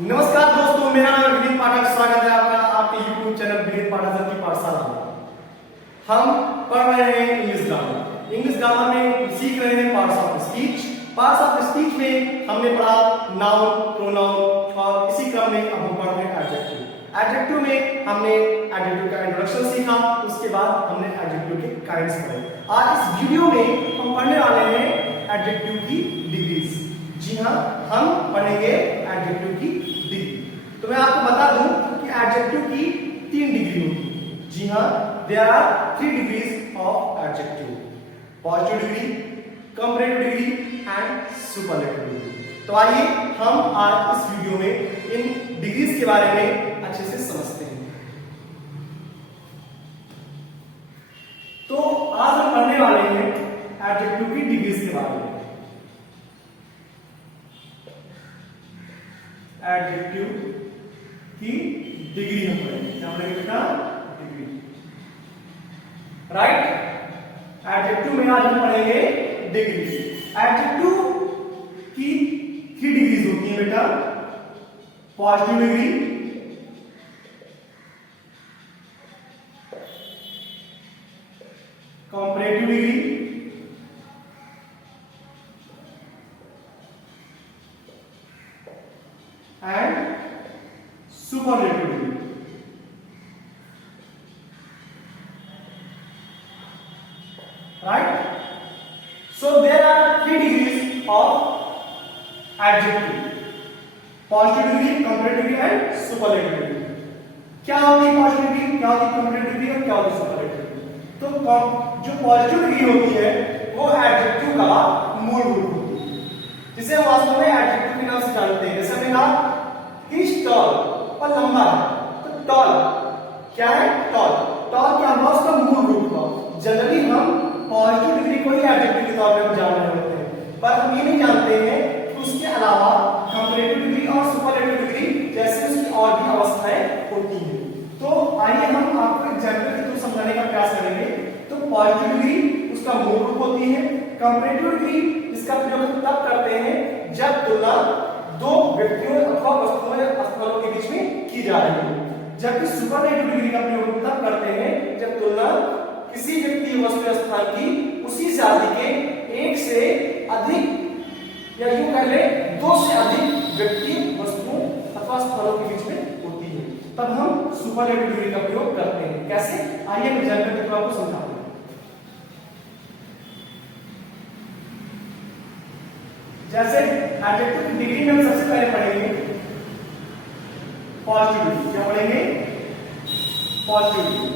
नमस्कार दोस्तों, मेरा नाम विनीत पाठक। स्वागत है आपका आपके YouTube चैनल विनीत पाठक सर की पाठशाला में। हम पढ़ रहे हैं इंग्लिश ग्रामर। इंग्लिश ग्रामर में सीख रहे हैं parts of speech. Parts of speech में हमने पढ़ा नाउन, प्रोनाउन और इसी क्रम में अब हम पढ़ रहे हैं एडजेक्टिव। एडजेक्टिव में हमने एडजेक्टिव का इंट्रोडक्शन सीखा, उसके बाद हमने एडजेक्टिव के काइंड्स पढ़े। आज इस वीडियो में हम पढ़ने वाले हैं एडजेक्टिव की डिग्रीज। जी हाँ, हम पढ़ेंगे एडजेक्टिव की डिग्री। तो मैं आपको बता दूं कि एडजेक्टिव की 3 डिग्री होती है। जी हाँ, there are 3 degrees of adjective: positive degree, comparative degree and superlative degree. तो आइए हम आज इस वीडियो में इन डिग्रीज के बारे में अच्छे से समझते हैं। तो आज हम पढ़ने वाले हैं एडजेक्टिव की डिग्रीज के बारे में। एडजेक्टिव की डिग्री हम पढ़ेंगे। क्या पढ़ेंगे बेटा? डिग्री। राइट। एडजेक्टिव में आज हम पढ़ेंगे डिग्री। एडजेक्टिव की 3 डिग्रीज होती हैं बेटा: positive degree, comparative degree and superlative degree. Right? So there are 3 degrees of adjective: positive degree, comparative degree and superlative degree. क्या होती है पॉजिटिव डिग्री, क्या होती है कंपैरेटिव डिग्री और क्या होती है सुपरलेटिव डिग्री? तो जो पॉजिटिव डिग्री होती है वो एडजेक्टिव का मूल रूप होती है, जिसे हम वास्तव में एडजेक्टिव के नाम से जानते हैं। जैसे हमने कहा टॉल और लंबा है, तो टॉल क्या है? टॉल। टॉल क्या है? उसका मूल रूप का। जनरली हम पॉजिटिव डिग्री को ही एडजेक्टिव के तौर पर जान रहे होते हैं, पर हम ये नहीं जानते हैं कि उसके अलावा कंपैरेटिव डिग्री और सुपरलेटिव डिग्री जैसे उसकी और भी अवस्थाएं होती हैं। तो आइए हम आपको एग्जांपल के थ्रू समझाने का प्रयास करेंगे। तो पॉजिटिव डिग्री उसका मूल रूप होती है। कंपैरेटिव डिग्री इसका प्रयोग तब करते हैं जब तुलना 2 व्यक्तियों अथवा वस्तुओं या स्थलों के बीच में की जा रही है। जबकि सुपरलेटिव डिग्री का प्रयोग तब करते हैं जब तुलना किसी व्यक्ति, वस्तु या स्थान की उसी जाति के एक से अधिक या यूं कह लें 2 से अधिक व्यक्ति, वस्तुओं अथवा स्थलों के बीच में होती है, तब हम सुपरलेटिव डिग्री का प्रयोग करते हैं। कैसे? आइए मैं एग्जांपल के थ्रू आपको समझाता हूं। जैसे एडजेक्टिव की डिग्री में हम सबसे पहले पढ़ेंगे पॉजिटिव डिग्री। क्या पढ़ेंगे? Positive degree.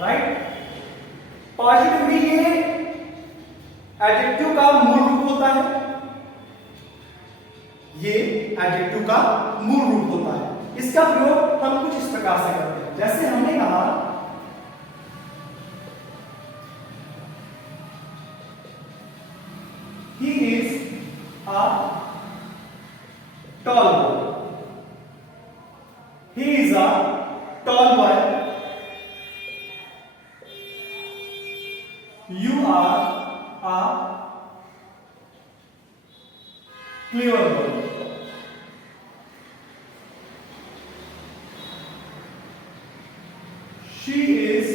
Right. Positive degree ये एडजेक्टिव का मूल रूप होता है। ये एडजेक्टिव का मूल रूप होता है। इसका प्रयोग हम कुछ इस प्रकार से करते हैं। जैसे हमने कहा he is a tall boy. He is a tall boy. You are a clever boy. She is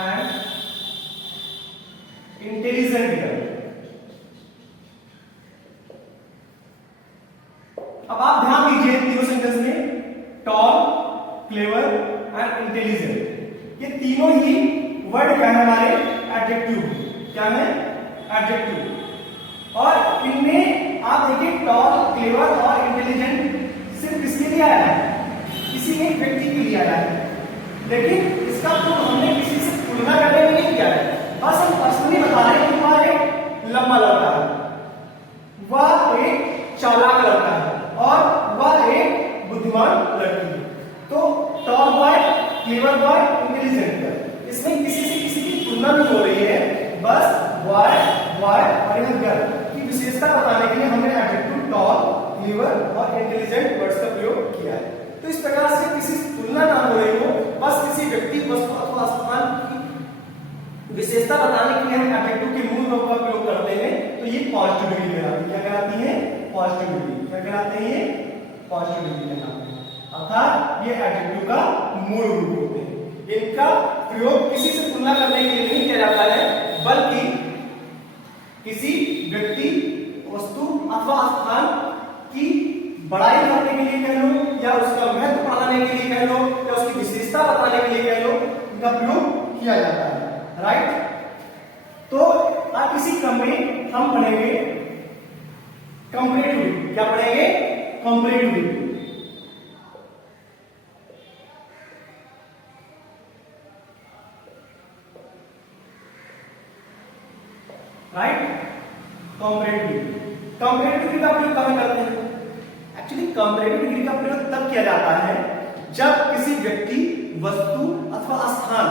an intelligent girl. अब आप ध्यान दीजिए तीनों सेंटेंस में टॉल, क्लेवर एंड इंटेलिजेंट, ये तीनों ही वर्ड क्या है? हमारे एडजेक्टिव। क्या है? एडजेक्टिव। और इनमें आप देखिए टॉल, क्लेवर और इंटेलिजेंट सिर्फ किसके लिए आया है? किसी एक व्यक्ति के लिए आया है, लेकिन इसका तो हमने किसी से तुलना करने में नहीं किया है। बस हम पर्सनली बता रहे हैं कि वह एक लंबा लड़का है, वह एक चालाक लड़का है और वह एक बुद्धिमान लड़की है। तो tall boy, clever boy, intelligent girl, इसमें किसी से किसी की तुलना नहीं हो रही है। बस बॉय और गर्ल की विशेषता बताने के लिए हमने एडजेक्टिव टॉल, क्लेवर और इंटेलिजेंट वर्ड्स का प्रयोग किया है। तो इस प्रकार से किसी तुलना ना हो रही हो, बस किसी व्यक्ति, वस्तु अथवा स्थान की विशेषता बताने के लिए हम एडजेक्टिव के मूल रूप का प्रयोग करते हैं, तो ये पॉजिटिव डिग्री कहलाती है। क्या कहलाती है? Positive degree. क्या कहलाते हैं? ये पॉजिटिव डिग्री कहलाते हैं। अर्थात ये एडजेक्टिव का मूल रूप होते हैं। इनका प्रयोग किसी से तुलना करने के लिए नहीं किया जाता है, बल्कि किसी व्यक्ति, वस्तु अथवा स्थान की बड़ाई करने के लिए कह लो, या उसका महत्व बताने के लिए कह लो, या उसकी विशेषता बताने के लिए कह लो, इनका प्रयोग किया जाता है। राइट? तो अब इसी क्रम में हम पढ़ेंगे कंपैरेटिव। क्या पढ़ेंगे? Comparative. Right? Comparative. Comparative degree का प्रयोग कहां करते हैं? एक्चुअली कंपैरेटिव डिग्री का प्रयोग तब किया जाता है जब किसी व्यक्ति, वस्तु अथवा स्थान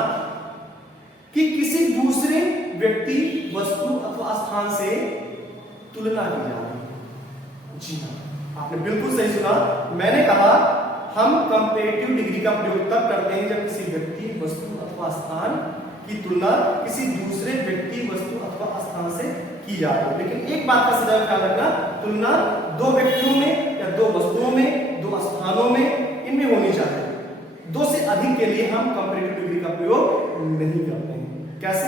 कि किसी दूसरे व्यक्ति, वस्तु अथवा स्थान से तुलना की जा रही है। जी हाँ, आपने बिल्कुल सही सुना। मैंने कहा हम कंपैरेटिव डिग्री का प्रयोग तब करते हैं जब किसी व्यक्ति, वस्तु अथवा स्थान की तुलना किसी दूसरे व्यक्ति, वस्तु अथवा स्थान से की जा रही है। लेकिन एक बात का सदैव ख्याल रखना, तुलना दो व्यक्तियों में या दो वस्तुओं में, दो स्थानों में, इनमें होनी चाहिए। दो से अधिक के लिए हम कंपैरेटिव डिग्री का प्रयोग नहीं करते हैं। कैसे?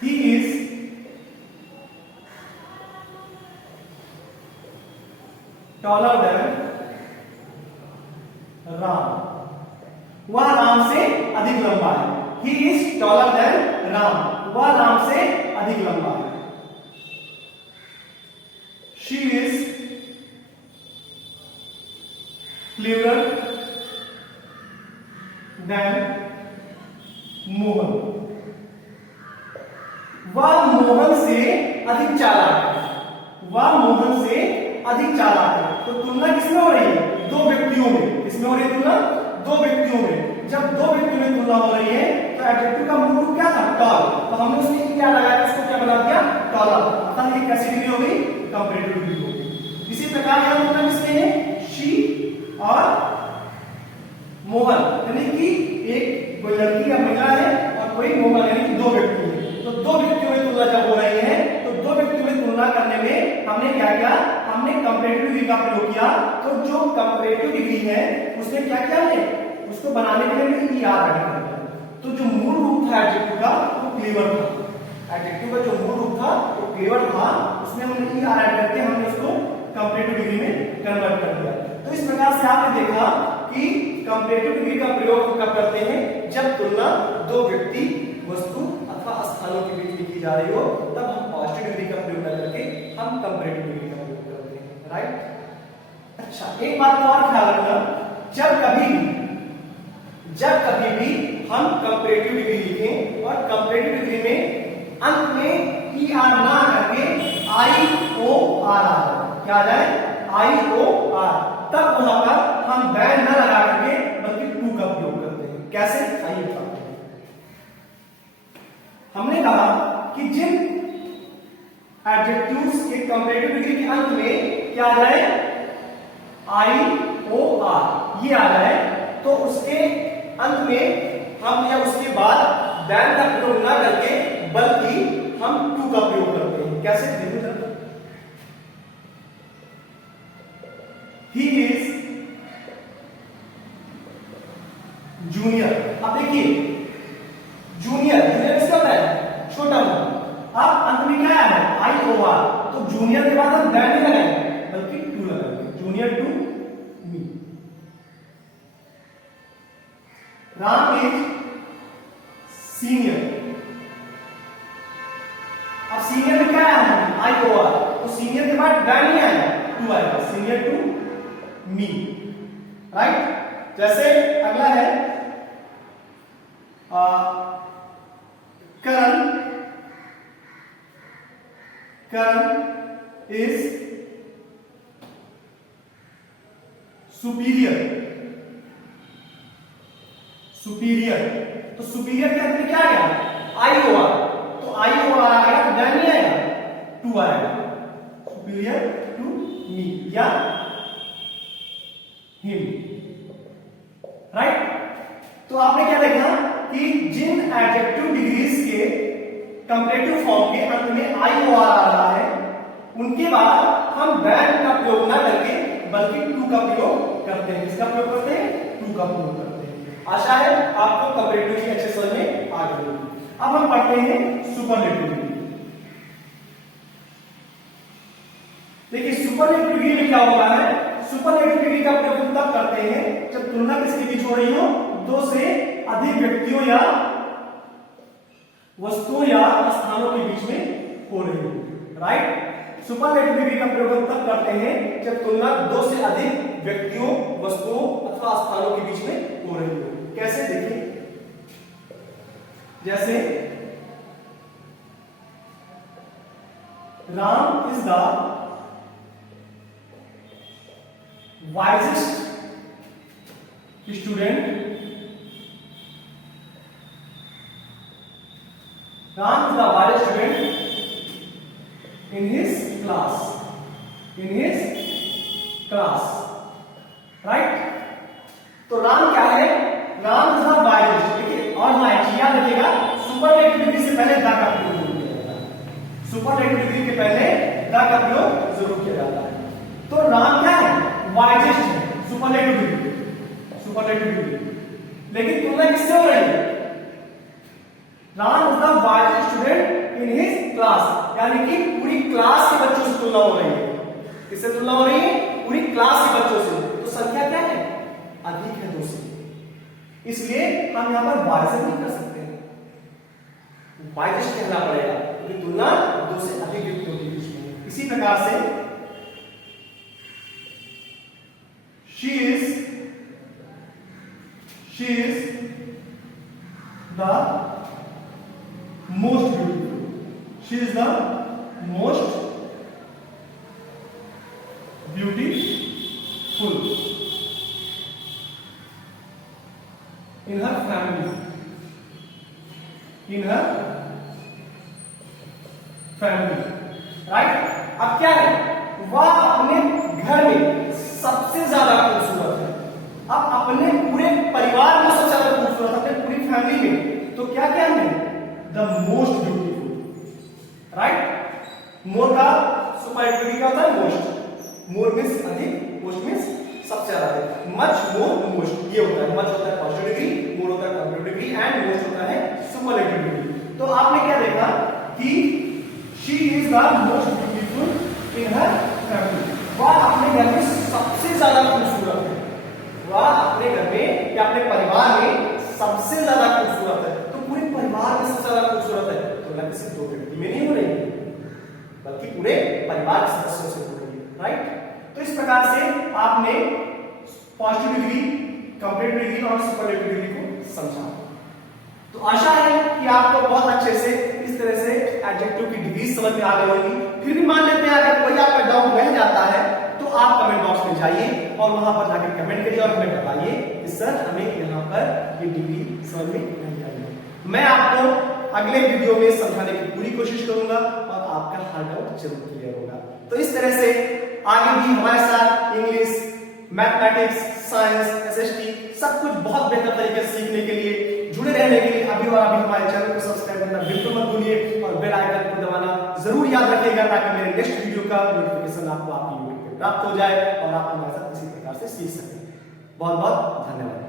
He is taller than Ram. वह राम से अधिक लंबा है। He is taller than Ram. वह राम से अधिक लंबा है। She is cleverer than Mohan. वह मोहन से अधिक चालाक है। वह मोहन से अधिक चालाक है। तो तुलना किसमें हो रही है? दो व्यक्तियों में। किसमें हो रही है तुलना? दो व्यक्तियों में। जब दो व्यक्तियों में तुलना हो रही है तो एडजेक्टिव का मूल रूप क्या था? टॉल। तो हमने उसमें क्या लगाया? उसको क्या बना दिया? टॉलर। अर्थात ये कैसी डिग्री हो गई? कंपैरेटिव डिग्री हो गई। इसी प्रकार यहां तुलना किसके हैं? शी और मोहन, यानी कि एक कोई लड़की या महिला है और कोई मोहन, यानी कि दो व्यक्ति हैं। तो दो व्यक्तियों में तुलना जब हो रही है तो दो व्यक्तियों में तुलना करने में हमने क्या किया? हमने कंपैरेटिव डिग्री का प्रयोग किया। तो जो कंपैरेटिव डिग्री है उसमें क्या किया है? उसको बनाने के लिए हमने ईआर ऐड कर दिया। तो जो मूल रूप था एडजेक्टिव का वो क्लेवर था। एडजेक्टिव का जो मूल रूप था वो क्लेवर था, उसमें हमने ईआर ऐड करके हमने उसको कंपैरेटिव डिग्री में कन्वर्ट कर दिया। तो इस प्रकार से आपने देखा कि कंपैरेटिव डिग्री का प्रयोग कब करते हैं? जब तुलना दो व्यक्ति, वस्तु अथवा स्थानों के बीच में की जा रही हो, तब हम पॉजिटिव डिग्री का प्रयोग करके हम कंपैरेटिव डिग्री का प्रयोग करते हैं। राइट? अच्छा, एक बात का और ख्याल रखना, जब कभी भी हम कंपैरेटिव डिग्री लिखें और कंपैरेटिव डिग्री में अंत में ई आर ना करके आई ओ आर आ जाए। क्या आ जाए? आई ओ आर। तब वहां पर हम बैन न लगा करके बल्कि टू का प्रयोग करते हैं। कैसे? आइए बताते हैं। हमने कहा कि जिन एडजेक्टिव्स के कंपैरेटिव डिग्री के अंत में क्या आ जाए? आई ओ आर, ये आ जाए, तो उसके अंत में हम या उसके बाद बैन का प्रयोग न करके बल्कि हम टू का प्रयोग करते हैं। कैसे? देखो जरा। He is junior. अब देखिए, जूनियर किसका होता है? छोटा मोटा। अब अंत में क्या है? आई ओ आर। तो जूनियर के बाद हम दैट नहीं लगाएंगे बल्कि टू लगाएंगे। Junior to me. Ram is senior. अब सीनियर में क्या आया? आई ओ आर। तो सीनियर के बाद दैट नहीं आएगा, टू आएगा। Senior to me. राइट? जैसे अगला है करण इज सुपीरियर। तो सुपीरियर के अंदर क्या आ गया? I O R. तो आई ओ आर आएगा तो दैन नहीं आएगा, टू आएगा। सुपीरियर टू मी या हिम। राइट? तो तो आपने क्या देखा कि जिन एडजेक्टिव डिग्रीज के कंपैरेटिव फॉर्म के अंत में आई ओ आर आ रहा है उनके बाद हम दैट का प्रयोग ना करके बल्कि टू का प्रयोग करते हैं। किसका प्रयोग करते हैं? टू का प्रयोग करते हैं। आशा है आपको कंपैरेटिव की अच्छे समझ में आ गई होगी। अब हम पढ़ते हैं सुपरलेटिव डिग्री। देखिए सुपरलेटिव डिग्री में क्या होता है? सुपरलेटिव डिग्री का प्रयोग तब करते हैं जब तुलना किसके बीच हो रही हो? दो से अधिक व्यक्तियों या वस्तुओं या स्थानों के बीच में हो रही हो। राइट? सुपरलेटिव डिग्री का प्रयोग तब करते हैं जब तुलना दो से अधिक व्यक्तियों, वस्तुओं अथवा स्थानों के बीच में हो रही हो। कैसे? देखिए, जैसे Ram is the wisest student, Ram is the wisest student in his class. In his class, right? तो राम क्या है? Ram is the wisest. देखिए और लाइक याद रखिएगा, सुपरलेटिव डिग्री से पहले द का प्रयोग जरूर किया जाता है। सुपरलेटिव डिग्री के पहले द का प्रयोग जरूर किया जाता है। तो राम क्या है? वाइजेस्ट है, सुपरलेटिव डिग्री, सुपरलेटिव डिग्री। लेकिन तुलना किससे हो रही है? Ram is the wisest student in his class, यानी कि पूरी क्लास के बच्चों से तुलना हो रही है। किससे तुलना हो रही है? पूरी क्लास के बच्चों से। तो संख्या क्या है? अधिक है, दो से। इसलिए हम यहां पर वाइजेस्ट नहीं कर सकते, वाइजेस्ट कहना पड़ेगा क्योंकि तुलना दो से अधिक व्यक्तियों के बीच में। इसी प्रकार से she is the most beautiful. She is the most beautiful in her family. In her family, right? अब क्या है? वह अपने घर में सबसे ज्यादा खूबसूरत है। अब अपने पूरे परिवार में सबसे ज्यादा खूबसूरत, अपने पूरी फैमिली में। तो क्या क्या है? The most beautiful, right? मोर का सुपरलेटिव क्या होता है? मोस्ट। मोर मीन्स अधिक, मोस्ट मीन्स सबसे ज्यादा। मच, मोर, मोस्ट ये होता है। मच होता है पॉजिटिव डिग्री, मोर होता है कंपैरेटिव डिग्री एंड मोस्ट होता है सुपरलेटिव डिग्री। तो आपने क्या देखा कि she is the most beautiful in her family. वह अपने घर में सबसे ज्यादा खूबसूरत है। वह अपने घर में या अपने परिवार में सबसे ज्यादा खूबसूरत है। पूरे परिवार में सबसे ज्यादा खूबसूरत है। तो लग सिर्फ दो व्यक्ति में नहीं हो रही बल्कि पूरे परिवार के सदस्यों से हो रही है। राइट? तो इस प्रकार से आपने पॉजिटिव डिग्री, कंपैरेटिव डिग्री और सुपरलेटिव डिग्री को समझा। तो आशा है कि आपको बहुत अच्छे से इस तरह से एडजेक्टिव की डिग्री समझ में आ गई होगी। फिर भी मान लेते हैं अगर कोई आपका डाउट रह जाता है तो आप कमेंट बॉक्स में जाइए और वहां पर जाकर कमेंट करिए और हमें बताइए कि सर हमें यहाँ पर ये डिग्री समझ में नहीं आई है। मैं आपको अगले वीडियो में समझाने की पूरी कोशिश करूंगा और आपका हर डाउट जरूर क्लियर होगा। तो इस तरह से आगे भी हमारे साथ इंग्लिश, मैथमेटिक्स, साइंस, एसएसटी सब कुछ बहुत बेहतर तरीके से सीखने के लिए, जुड़े रहने के लिए अभी और अभी हमारे चैनल को सब्सक्राइब करना बिल्कुल मत भूलिए और बेल आइकन को दबाना जरूर याद रखिएगा ताकि मेरे नेक्स्ट वीडियो का नोटिफिकेशन आपको आपकी यूट्यूब पे प्राप्त हो जाए और आप हमारे साथ इसी प्रकार से सीख सकें। बहुत बहुत धन्यवाद।